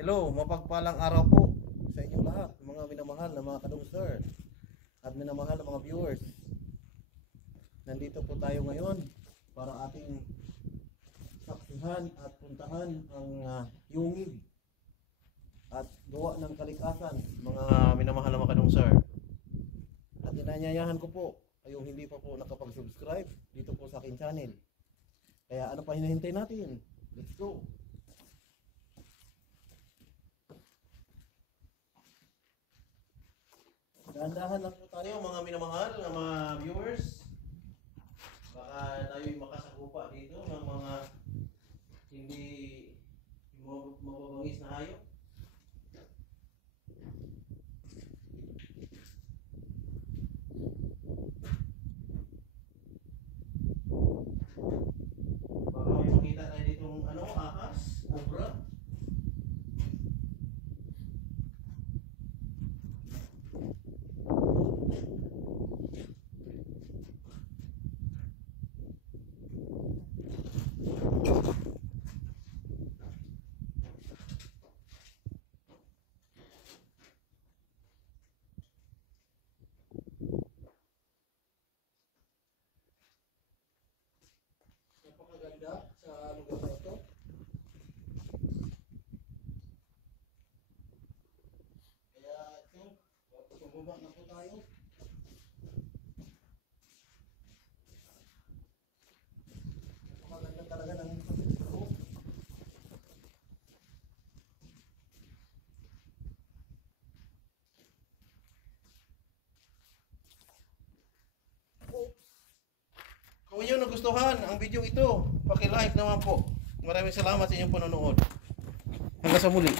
Hello, mapagpalang araw po sa inyong lahat, mga minamahal na mga kadungster at minamahal na mga viewers. Nandito po tayo ngayon para ating saksihan at puntahan ang yungib at gawa ng kalikasan, mga minamahal na mga kadungster. At inanyayahan ko po kayong hindi pa po nakapag-subscribe dito po sa aking channel. Kaya ano pa hinahintay natin? Let's go! Dahan-dahan lang po tayo mga minamahal na mga viewers. Baka tayo'y makasakupa dito ng mga hindi mababangis na hayop. Baka may makita tayo ditong ahas, cobra. Napakaganda sa lugar na ito. Kaya ito, pababa na po tayo. Napakaganda talaga ng pagkakaro. Kung inyo nagustuhan ang video ito, paki-like naman po. Maraming salamat sa inyong panonood. Hanggang sa muli.